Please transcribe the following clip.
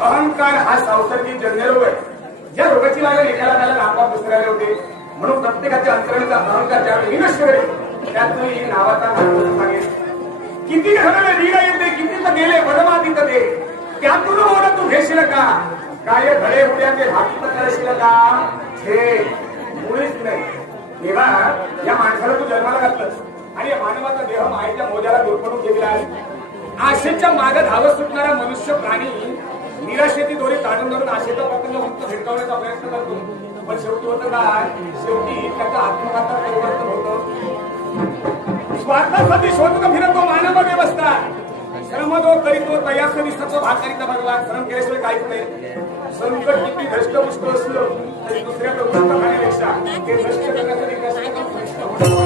अहंकार हा सांसर्गिक जन्य रोग आहे. ज्या रोगाची लागण एकाला त्याला आपोआप दुसऱ्याला होते. म्हणून प्रत्येकाच्या अंतरणीचा अहंकार ज्यावेळी विनष्ट करेल त्यातूनही नावाचा सांगेल किती घराला रीडा येते किती तर गेले वनमाती तर दे त्यातून होणं तू घेशील का? काय घडे उड्याचे हाती करशील का? हे मुळीच नाही. तेव्हा या माणसाला तू जन्माला घातलंस. आणि या मानवाचा देह मायेच्या मोद्याला दुर्पणून गेलेला आहे आशेच्या मागे धावत सुटणारा मनुष्य प्राणी निराशेची दोरी काढून धरून आशेचा पतंग मुक्त झिडकावण्याचा प्रयत्न करतो. पण शेवटी होतं काय? शेवटी त्याचा आत्मघातात परिवर्तन होतं. स्वार्थासाठी शोधून फिरतो मानव व्यवस्था. श्रम जो करीतो तयास निसर्ग भाकरीचा भगवान श्रम केल्याशिवाय काहीच नाही. संकट किती भ्रष्ट पुष्ट असलं तरी दुसऱ्या लोकांना खाण्यापेक्षा ते भ्रष्ट करण्यासाठी कष्ट करून